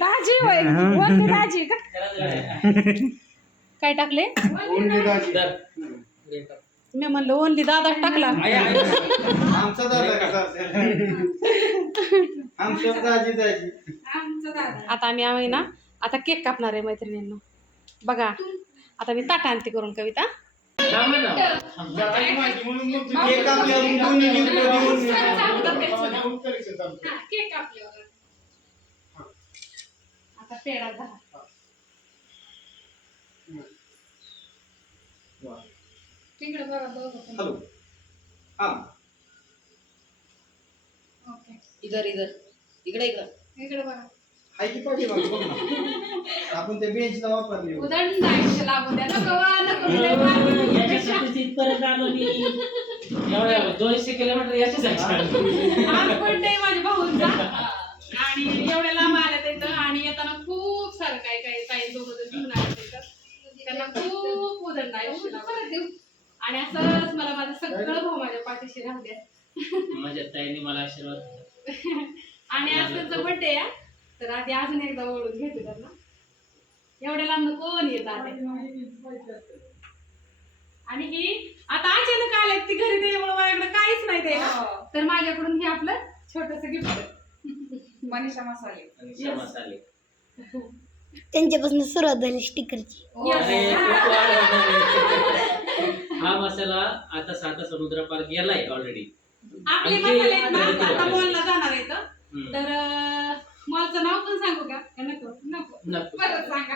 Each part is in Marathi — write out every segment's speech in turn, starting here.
दाजी होय वरती दाजी का? काय टाकले? मी म्हणलं ओनली दादा टाकला. आमचा दादा कसा असेल? आमच्या दाजी दाजी. आता आम्ही आम्ही ना आता केक कापणार आहे मैत्रिणींना. बघा आता मी ताटा आणते करून कविता. केक निघतो केक आता पेढा झाला. तिकडे बघा बघा. हॅलो. हा. ओके. इधर इधर. इकडे इकडं. इकडे बघा. हाय की पाठी बघ ना. आपण बेंचला वापरली लागू द्या. नको वा, नको लय मारून. याच्यासाठीच इथपर्यंत आलो मी. एवढ्या दोनशे किलोमीटर याच्यासाठी आज माझ्या भाऊंचा. आणि एवढ्या लांब आल्या तिथं आणि येताना खूप सारं काय काय काही दोघं जण घेऊन आले तिथं त्यांना खूप उदंड द्या. आणि असंच मला माझं सगळं भाऊ माझ्या पाठीशी राहू द्या. माझ्या ताईने मला आशीर्वाद दिला. आणि आज त्यांचा बर्थडे आहे तर आधी अजून एकदा ओळखून घेते त्यांना. एवढ्या लांब कोण येत आले आणि ही आता अचानक आले ती घरी त्याच्यामुळे माझ्याकडे काहीच नाही द्यायला तर माझ्याकडून हे आपलं छोटस गिफ्ट मनीषा मसाले. मसाले. त्यांच्यापासून सुरुवात झाली स्टिकरची आवडलं. हा. मसाला आता साता समुद्र पार गेलाय ऑलरेडी आपले मसाले. मॉलला जाणार आहेत तर मॉलचं नाव पण सांगू का? नको नको. परत सांगा.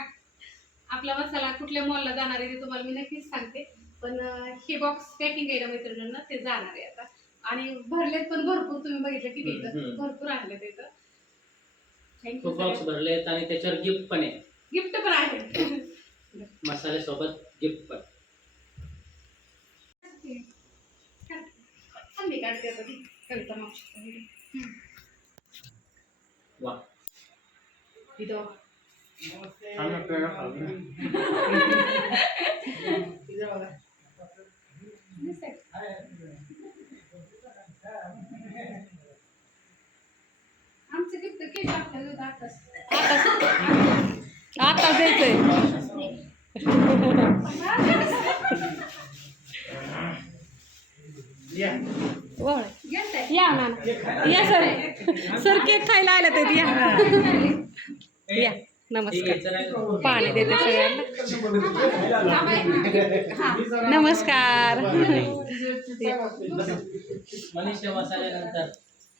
आपला मसाला कुठल्या मॉलला जाणार आहे ते तुम्हाला मी नक्कीच सांगते. पण हे बॉक्स पॅकिंग आहे ना मैत्रिणींना ते जाणार आहे आता. आणि भरलेत पण भरपूर तुम्ही बघितलं किती इथं. भरपूर आणले ते खूप बॉक्स भरलेत आणि त्याच्यावर गिफ्ट पण आहे. गिफ्ट पण आहे. मसाल्यासोबत गिफ्ट पण. काढते आता ती. कविता मावशी. वा इथं बघा. आम्ही आपल्याला खाल्लं. इथं बघा. दिसतंय? आमचं गिफ्ट केक आपल्याला होतं आताच. आता द्यायचंय या. या ना या सर. सर केक खायला आले ते या. या नमस्कार. पाणी देते सगळ्यांना. नमस्कार.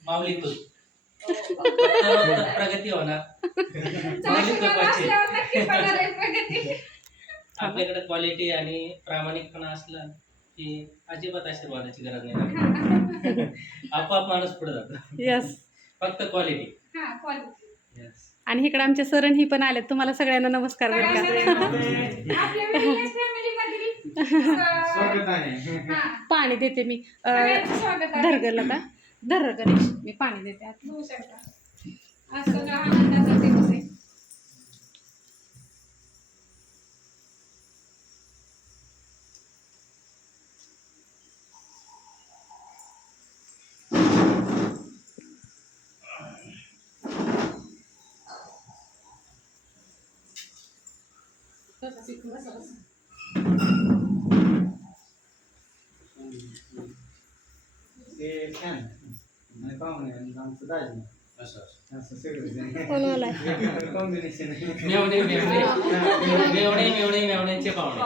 माऊली तू प्रगती होणार. आपल्याकडे क्वालिटी आणि प्रामाणिकपणा असला की अजिबात आशीर्वादाची गरज नाही आपोआप माणूस पुढे जातो. यस फक्त क्वालिटी येस आणि इकडे आमच्या सरण ही पण आले तुम्हाला सगळ्यांना नमस्कार बरं का स्वागत आहे. पाणी देते मी. धरगल आता धर गणेश. मी पाणी देते आता. असं का? आनंदाचा दिवस आहे ते फॅन आणि पाहुणे आणि आमचं दाजी असं सगळं कोण आलाय कॉम्बिनेशन मेवणे मेवणे. मेवणे मेवणे मेवण्यांचे पाहुणे.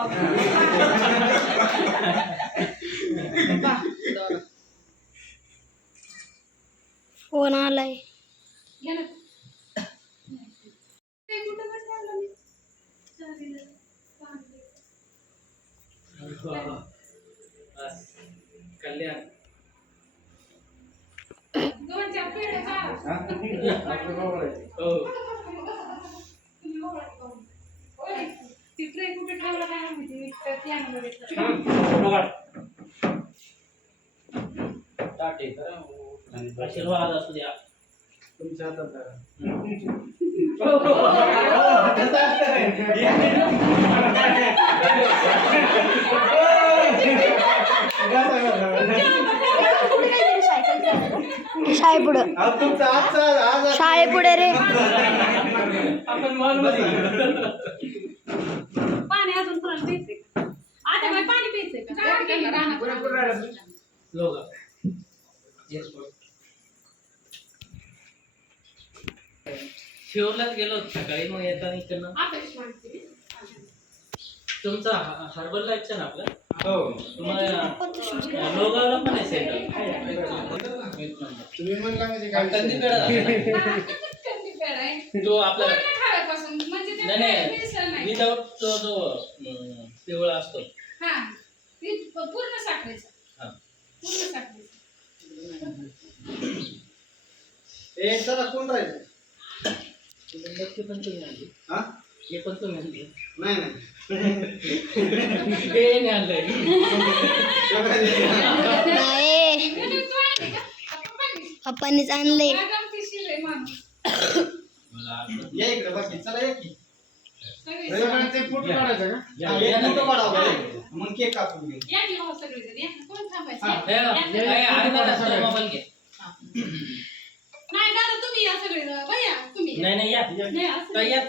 कोण आलाय घ्या ना. ते कुठं बसलं आलं मी? चालेल. पाणी. बस. हो आशीर्वाद असू द्या तुमच्या हातात शाळेपुढं. अहो, तुमचं आजचं आज आज- शाळेपुढे रे. पाणी अजून कोणाला प्यायचंय. का आता काय पाणी प्यायचंय का. शिवलाच गेलो होतो सकाळी मग येताना इकडनं. आता. तुमचा हर्बल लाईफचा ना आपला? हो. तुम्हाला लोगावला पण आहे सेंटर. म्हणला म्हणजे काय कंदी पेढा. तो आपला म्हणजे नाही नाही. तो जो पिवळा असतो. हा, ते पूर्ण साखरेचं. हा. पूर्ण साखरेचं. ए चला कोण राहील? पण तुम्ही आणली. हा? हे पण तुम्ही आणली. नाही नाही. नाही. पप्पांनीच आणले काय गमतीशीर आहे माणूस. मला आठवत या इकडे बाकी चला या की सगळे रविवारचे फोटो काढायचा का या, या एक ना. फोटो काढावा रे. मग केक कापून घे या की भाऊ सगळेजण या. कोण थांबायचं? या. बघा, या. अर्धा तासाचा मोबाईल घे नाही दादा तुम्ही या सगळेजण भैया तुम्ही. नाही नाही या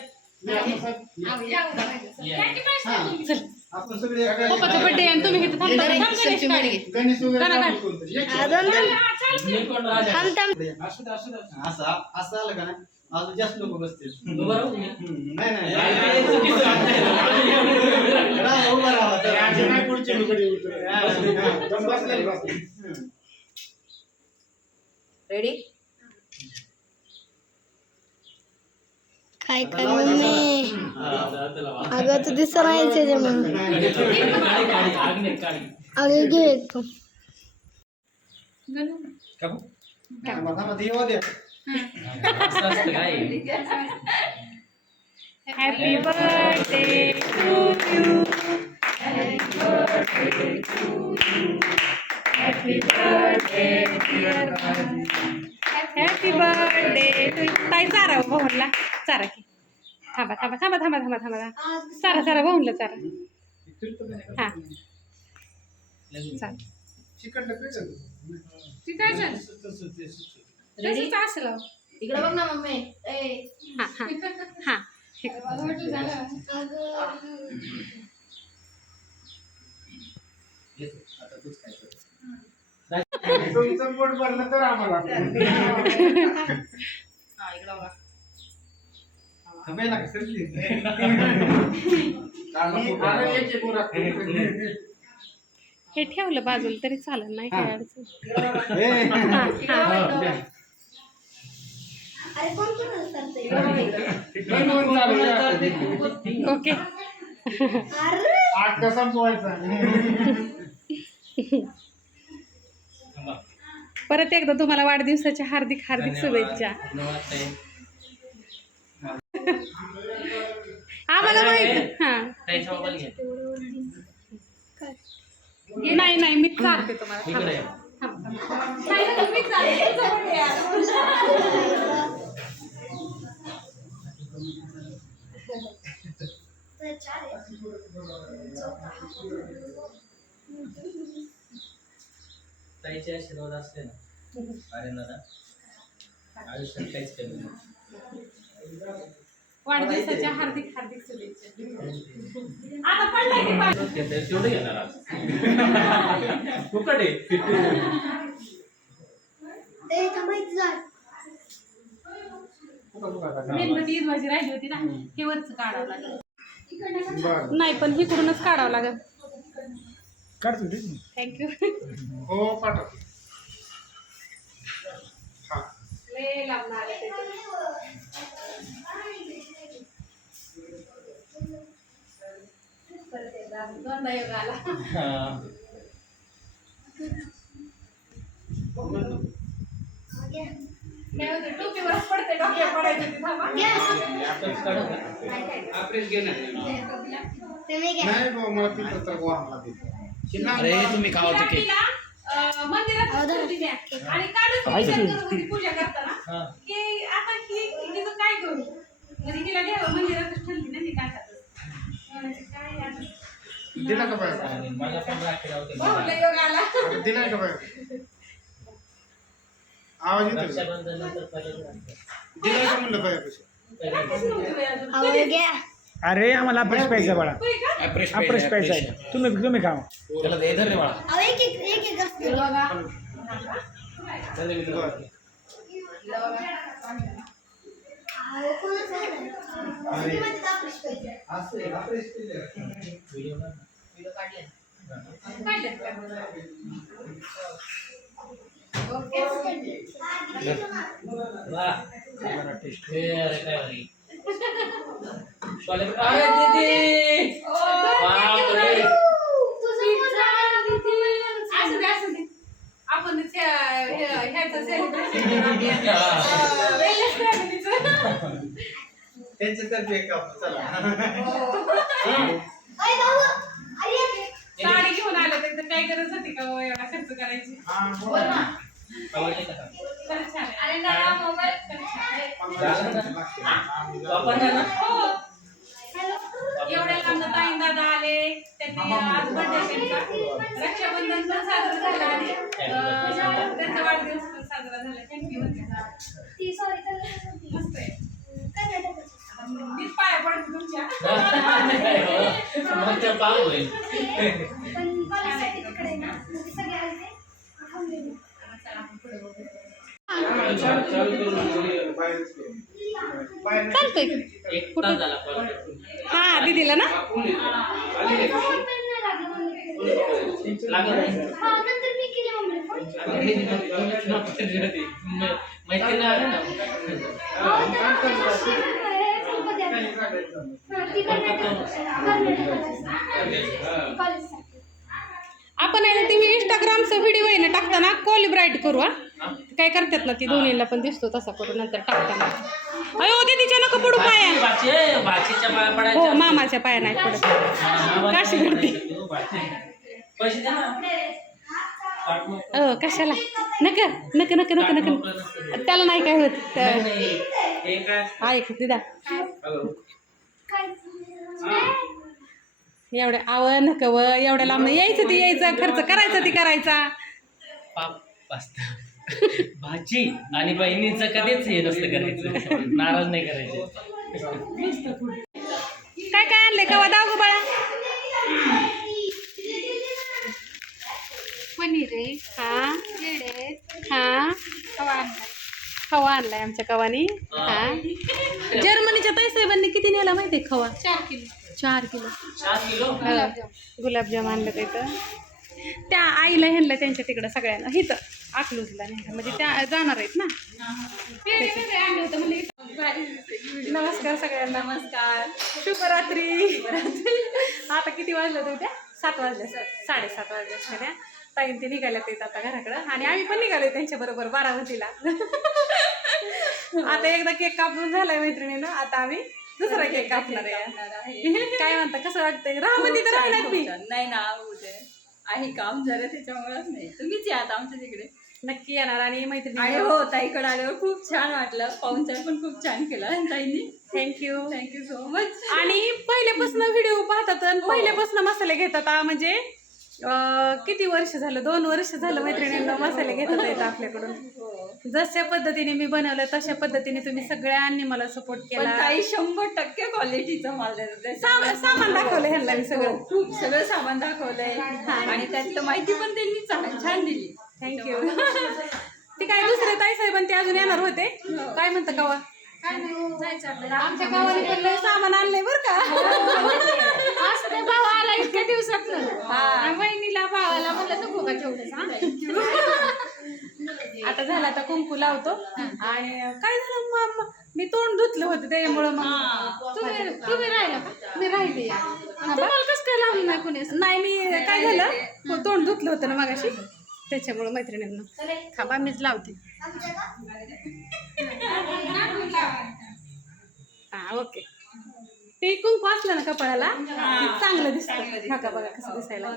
नाही, असं तर या आहो, या उभा राहायचं. या. या की पैसे हा. तुम्ही. चल. आपण सगळे एका- पप्पाचा बर्थडे आहे आणि तुम्ही इथे थांबता. थांब गणेश काढ. गणेश वगैरे गाणं गाण. काढू कोणतरी. या की. अजून तर हा, चल. मी पण राजा थांब थांब असं दे, असं दे. असं असं आलं का नाही अजून जास्त लोक बसतील उभं राहू तुम्ही. हम्म, नाही नाही हे चुकीचं वाटतंय. राहा, उभं राहा. हा, हा. पण बसलेले बसले. हम्म. रेडी काय काय मम्मी अगं तू दिसत नाहीच आहे म्हणून अगं घे तू. Happy birthday to you happy birthday happy birthday ताई चारा हो चारा. थांबा थांबा थांबा थांबा थांबा थांबा. चारा चारा भाऊनला चारा हा. असेल. इकडे बघ ना मम्मी. ए. हा हा हा. हे. तुमचं पोट भरलं तर आम्हाला. हा. हे। ठेवलं बाजूला तरी चालेल नाही काय अडचण हा, हा. ओके. आठ कसा पोहायचा थांबा. परत एकदा तुम्हाला वाढदिवसाच्या हार्दिक हार्दिक. शुभेच्छा. आम्हाला माहीत. हा. नाही नाही मी चालते तुम्हाला. ताईचे आशीर्वाद असले ना. अरे ना आयुष्यात काहीच कमी नाही. वाढदिवसाच्या हार्दिक हार्दिक शुभेच्छा. आता पडला की पाय. घेतलं, तेवढं घेणार आज. फुकट आहे मेणबत्ती ईदवायची राहिली होती ना हे वरच काढावं लागेल. नाही पण ही करूनच काढावं लागेल. काढतो. थँक्यू हो पाठवतो हा. नाही भाऊ मला पिकं तर वाहला दे. अरे तुम्ही खावा ते तिला, अं, मंदिरात द्या. आणि कालच विचार करत होती पूजा करताना हा. की आता ही काय करू? म्हणजे तिला घ्यावं मंदिरातच ठेवली ना मी काठातच म्हणायचं, काय आता? दिला का बाहेर मला पण योग आला. दिलाय का बाहेर आवाज येतो का? रक्षाबंधननंतर पहिल्यांदा असतं. दिला का म्हणलं पायापाशी पहिल्यांदा. आवड घ्या. अरे आम्हाला अप्रेश पाहिजे बाळा? अप्रेश पाहिजे आहे तुम्ही तुम्ही अहो एक एक एक एक असते. अहो, आपलीच पाहिजे. काढलेत आपण त्या- हे- ह्याचं काय गरज होती का हो एवढा खर्च करायची हा, बोला ना. आवडले का? खरंच छान आहे. अरे ना मोबाईल झालं ना? वापरणार ना? हो. एवढ्या लांब ताई दादा आले त्यांनी आज बर्थडे त्यांचा रक्षाबंधन पण साजरं झालं आणि अं, त्यांचा वाढदिवस पण साजरा झाला थँक्यू ती सॉरी तर मस्त आहे कर्नाटकाची. मीच पाया पडते तुमच्या मग ते पाव होईल पण कॉलेजसाठी तिकडे ना म्हणजे सगळे आले ते थांबलेले. चला आपण पुढे बघू. चालू करून बाहेरच करू. बाहेर नाही. एक तास झाला कॉल हा दीदीला ना भाऊ, पण नाही लागलं मम्मीकडे. लागलं नाही हा, नंतर मी केले मम्मीला फोन. माहिती नाही आलं ना अहो, तेव्हा आमच्या सासूला आहे, गणपती आला. हा, ती कर्नाटक- कर्नाटकात असते. कॉलेजसाठी. आपण आहे ना ती इंस्टाग्रामचा व्हिडिओ आहे ना टाकताना कोलिब्राईट करू हा. काय करतात ना ती दोन्हीला पण दिसतो तसा करू नंतर टाकताना. अयो दीदीच्या नका पडू पाया. हो मामाच्या पाया नाही पडत. काशी करते. कशाला? नका नका नका नका नका. त्याला नाही काय होत. हे ऐक दिदा. हॅलो काय? एवढ्या आव नका व एवढ्या लांब यायचं ती यायचं खर्च करायचा ती करायचा. पाप पास्ता भाची आणि बहिणीचं कधीच हे नसतं करायचं. नाराज नाही करायचं. काय काय आणले कवा? दाव गं बाळा. पनीर आहे. हा. हा. खवा आणलाय? आमच्या कवानी? हा. जर्मनीच्या ताईसाहेबांनी किती नेला माहितीये खवा चार किलो. चार किलो. चार किलो? हो. गुलाबजाम. आणलं तिथं त्या आईला ह्यांना त्यांच्या तिकडं सगळ्यांना. हिथं. अकलूजला नाही म्हणजे त्या जाणार आहेत ना. नमस्कार सगळ्यांना. नमस्कार. शुभरात्री. आता किती वाजलं होत्या सात वाजले साडेसात वाजले सगळ्या ताईन ते निघाल्यात येत आता घराकडं. आणि आम्ही पण निघालो त्यांच्या बरोबर बारामतीला. आता एकदा केक कापून झालाय मैत्रिणीनं. आता आम्ही दुसरा केक कापणार आहे. काय म्हणता कसं वाटतंय? राहमध्ये तर राहणार मी. नाही ना उद्या आहे काम जरा त्याच्यामुळेच नाही. तुम्हीच या आता आमच्या तिकडे. नक्की येणार आणि मैत्रिणी हो ताईकडे आल्यावर खूप छान वाटलं. पाहुणचार पण खूप छान केला ताईंनी. थँक्यू थँक्यू सो मच आणि पहिल्यापासून व्हिडिओ पाहतात आणि पहिल्यापासून मसाले घेतात आ, म्हणजे किती वर्ष झालं? दोन वर्ष झालं मैत्रिणींना मसाले घेतात येत आपल्याकडून. जशा पद्धतीने मी बनवलं तशा पद्धतीने तुम्ही सगळ्यांनी मला सपोर्ट केला. ताई शंभर टक्के क्वालिटीचा माल सामान दाखवलं ह्यांना मी सगळं. खूप सगळं सामान दाखवलंय. आणि त्यातलं माहिती पण त्यांनी छान छान दिली. थँक्यू ते काय दुसरे ताई साहेबांनी ते अजून येणार होते? काय म्हणतं कवा? काय नाही, जायचं आपल्याला. आमच्या गावाने पण लय सामान आणलंय बरं का? असं ते भाऊ आला इतक्या दिवसात वहिनीला भावाला म्हणलं नको का हा? आता झालं आता कुंकू लावतो. आणि काय झालं मग मी तोंड धुतलं होतं त्याच्यामुळं मग. तुम्ही तुम्ही राहिला का? मी राहिले. तुम्हाला कसं काय लावलं नाही कोणी असं? नाही मी काय झालं? हो, तोंड धुतलं होतं ना मागाशी. त्याच्यामुळं मैत्रिणींना. थांबा मीच लावते. हा ओके ते कुंकू असलं ना कपाळाला? की चांगलं दिसतं. बघा बघा कसं दिसायला.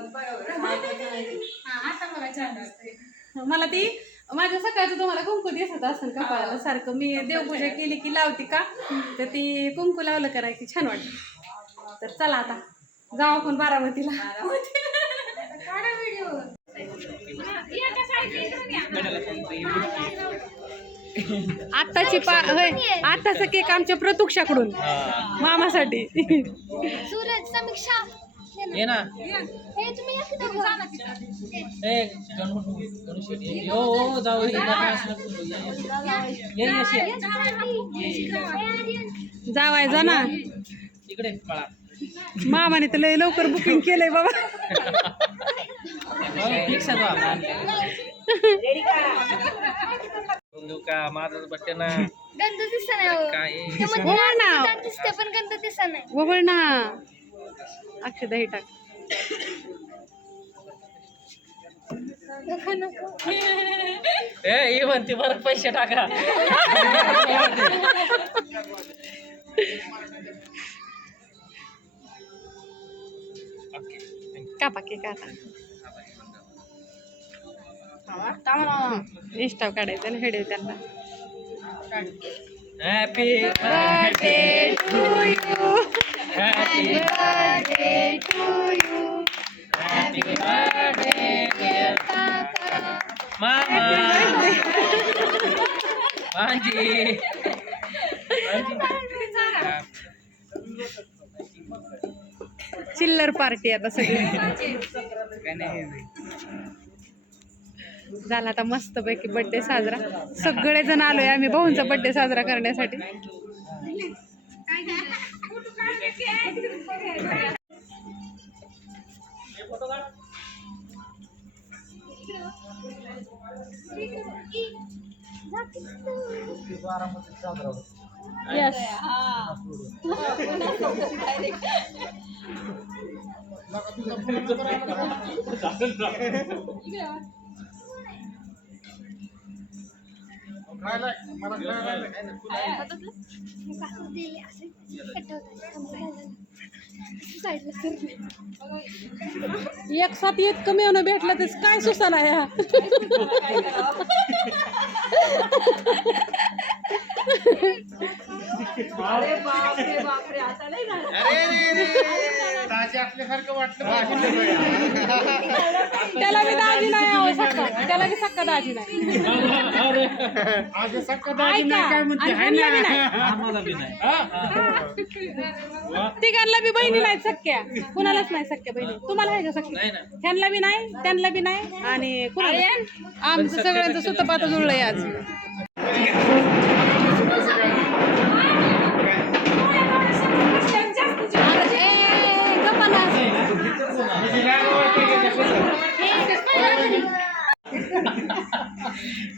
हा, आता मला छान वाटतंय. मला ती माझ्या सकाळचं तुम्हाला कुंकू दिसत असेल कपाळाला सारखं मी देवपूजा केली की लावते का? तर ती कुंकू लावलं करायची छान वाटतं तर चला आता जाऊ आपण बारामतीला. काढा व्हिडिओ. भेटायला आत्ताची पा होय आत्ताचा केक आमच्या प्रतुक्षाकडून मामासाठी सूरज समीक्षा ये ना हे तुम्ही या की दोघं? ए गणू गणू शेट्टी ये. यो हो जाऊ ये नका असलं करू. ये, ये ये ये, ये. जावाय जा ना इकडे पळा मामाने तर लय लवकर बुकिंग केलंय बाबा फिक्स आहे तो आपला. बंधू का माझाच बट्टे ना गंध दिसत नाही हो. काय ते मध्ये वळ ना गंध दिसते पण गंध दिसत नाही वगळ ना अक्षदा हे टाक नको नको ए ये म्हणते बरं पैसे टाका कापा केक आता इंस्टा काढायचं ना हेडे त्यांना. Happy birthday to you happy birthday to you happy birthday मामा मांजी चिल्लर पार्टी आता सगळी. झाला आता मस्त पैकी बर्थडे साजरा. सगळेजण आलोय आम्ही भाऊंचा बर्थडे साजरा करण्यासाठी. यस एक साथ येत कमी होणं भेटलं तर काय सुसाला या तर काय सुसाला ह्या असल्यासारखं वाटलं त्याला बी दाजी नाही अहो सक्का. त्याला बी सक्का दाजी नाही. आज ह्यांना बी नाही. बी नाही. तिघांना बी बहिणी नाहीत सख्या कुणालाच नाही सख्या बहिणी. तुम्हाला आहे का सख्या नाही ना. त्यांना बी नाही त्यांना बी नाही आणि कुणाला? आमचं सगळ्यांचं सुद्धा पाता जुळलंय आज अरे, ए, गप्पा ना.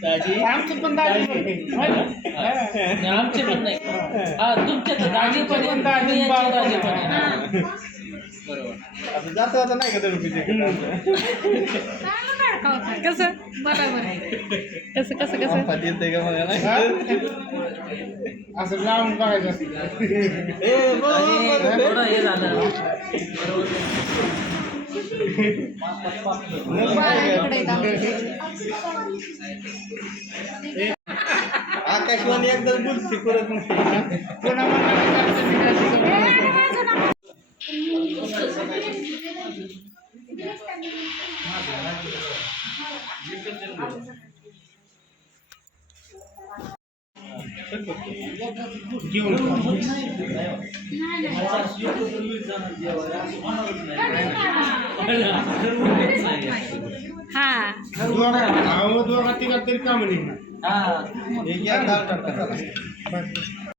दाजी आमचं पण दाजी नाही, आमचे पण नाही. हा. तुमचे तर दाजी पण आहे, तुम्ही यांचे दाजी पण आहे. बरोबर जाता जाता नाही का तुम्ही कसं? बरोबर कसं कसं कसं? असं लावून बघायचं असतं. थोडं हे झालं. आकाशवाणी एकदा बोलते परत पुन्हा म्हणणार हा. तरी काम निघणार